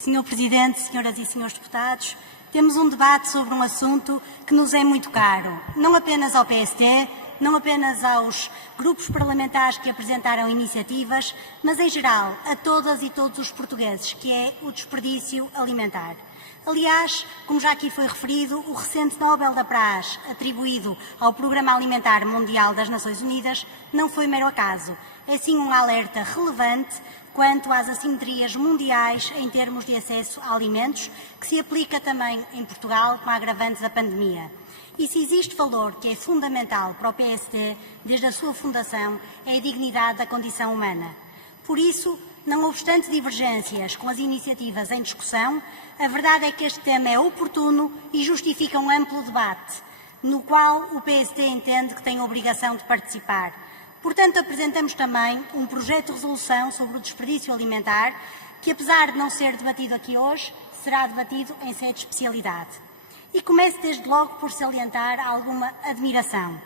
Senhor Presidente, senhoras e senhores deputados, temos um debate sobre um assunto que nos é muito caro, não apenas ao PST, não apenas aos grupos parlamentares que apresentaram iniciativas, mas em geral a todas e todos os portugueses, que é o desperdício alimentar. Aliás, como já aqui foi referido, o recente Nobel da Paz, atribuído ao Programa Alimentar Mundial das Nações Unidas, não foi mero acaso. É sim um alerta relevante quanto às assimetrias mundiais em termos de acesso a alimentos, que se aplica também em Portugal com a agravante da pandemia. E se existe valor que é fundamental para o PSD desde a sua fundação, é a dignidade da condição humana. Por isso, não obstante divergências com as iniciativas em discussão, a verdade é que este tema é oportuno e justifica um amplo debate, no qual o PSD entende que tem a obrigação de participar. Portanto, apresentamos também um projeto de resolução sobre o desperdício alimentar, que, apesar de não ser debatido aqui hoje, será debatido em sede de especialidade. E começo desde logo por salientar alguma admiração.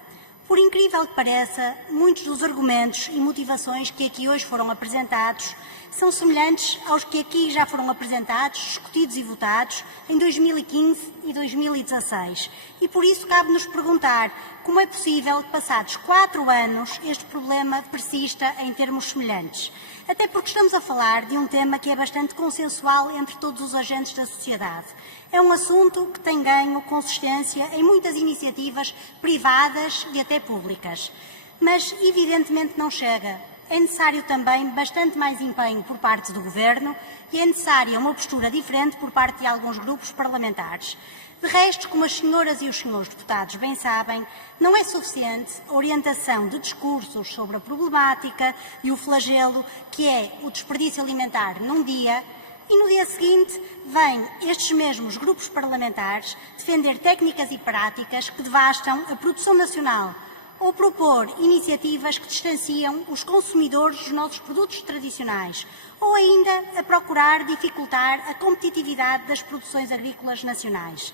Por incrível que pareça, muitos dos argumentos e motivações que aqui hoje foram apresentados são semelhantes aos que aqui já foram apresentados, discutidos e votados em 2015 e 2016. E por isso cabe-nos perguntar como é possível que, passados 4 anos, este problema persista em termos semelhantes. Até porque estamos a falar de um tema que é bastante consensual entre todos os agentes da sociedade. É um assunto que tem ganho consistência em muitas iniciativas privadas e até públicas. Mas, evidentemente, não chega. É necessário também bastante mais empenho por parte do Governo e é necessária uma postura diferente por parte de alguns grupos parlamentares. De resto, como as senhoras e os senhores deputados bem sabem, não é suficiente a orientação de discursos sobre a problemática e o flagelo que é o desperdício alimentar num dia, e no dia seguinte vêm estes mesmos grupos parlamentares defender técnicas e práticas que devastam a produção nacional ou propor iniciativas que distanciam os consumidores dos nossos produtos tradicionais, ou ainda a procurar dificultar a competitividade das produções agrícolas nacionais.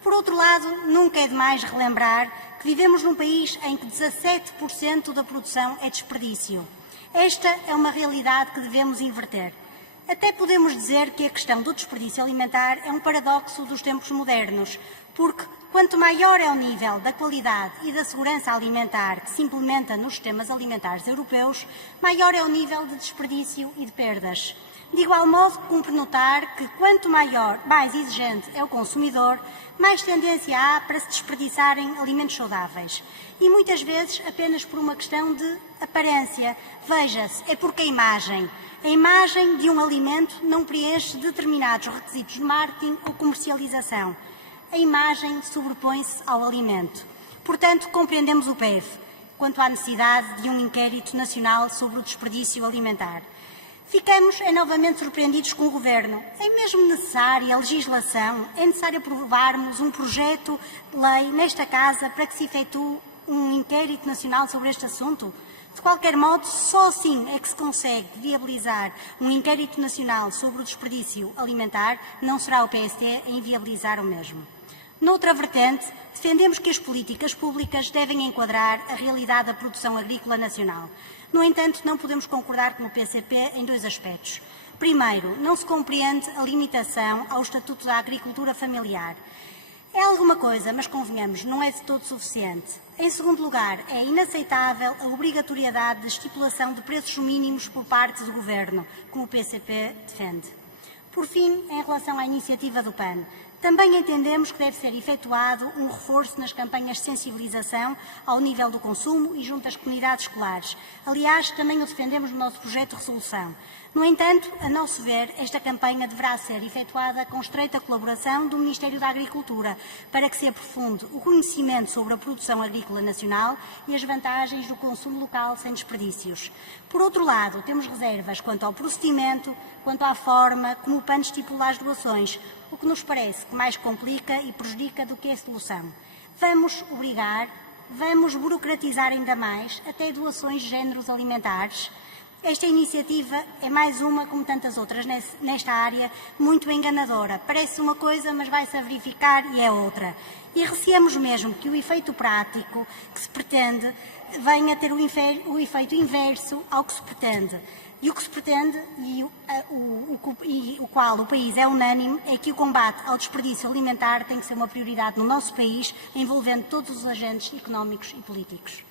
Por outro lado, nunca é demais relembrar que vivemos num país em que 17% da produção é desperdício. Esta é uma realidade que devemos inverter. Até podemos dizer que a questão do desperdício alimentar é um paradoxo dos tempos modernos, porque quanto maior é o nível da qualidade e da segurança alimentar que se implementa nos sistemas alimentares europeus, maior é o nível de desperdício e de perdas. De igual modo, cumpre notar que quanto mais exigente é o consumidor, mais tendência há para se desperdiçarem alimentos saudáveis. E muitas vezes apenas por uma questão de aparência. Veja-se, é porque a imagem de um alimento não preenche determinados requisitos de marketing ou comercialização. A imagem sobrepõe-se ao alimento. Portanto, compreendemos o PEV quanto à necessidade de um inquérito nacional sobre o desperdício alimentar. Ficamos novamente surpreendidos com o Governo. É mesmo necessária a legislação? É necessário aprovarmos um projeto de lei nesta Casa para que se efetue um inquérito nacional sobre este assunto? De qualquer modo, só assim é que se consegue viabilizar um inquérito nacional sobre o desperdício alimentar, não será o PSD a inviabilizar o mesmo. Noutra vertente, defendemos que as políticas públicas devem enquadrar a realidade da produção agrícola nacional. No entanto, não podemos concordar com o PCP em 2 aspectos. Primeiro, não se compreende a limitação ao Estatuto da Agricultura Familiar. É alguma coisa, mas convenhamos, não é de todo suficiente. Em segundo lugar, é inaceitável a obrigatoriedade de estipulação de preços mínimos por parte do Governo, como o PCP defende. Por fim, em relação à iniciativa do PAN, também entendemos que deve ser efetuado um reforço nas campanhas de sensibilização ao nível do consumo e junto às comunidades escolares. Aliás, também o defendemos no nosso projeto de resolução. No entanto, a nosso ver, esta campanha deverá ser efetuada com estreita colaboração do Ministério da Agricultura, para que se aprofunde o conhecimento sobre a produção agrícola nacional e as vantagens do consumo local sem desperdícios. Por outro lado, temos reservas quanto ao procedimento, quanto à forma como o PAN estipula as doações, o que nos parece que mais complica e prejudica do que a solução. Vamos obrigar, vamos burocratizar ainda mais até doações de géneros alimentares. Esta iniciativa é mais uma, como tantas outras nesta área, muito enganadora. Parece uma coisa, mas vai-se a verificar e é outra. E receamos mesmo que o efeito prático que se pretende venha a ter o efeito inverso ao que se pretende. E o que se pretende, o qual o país é unânime, é que o combate ao desperdício alimentar tem que ser uma prioridade no nosso país, envolvendo todos os agentes económicos e políticos.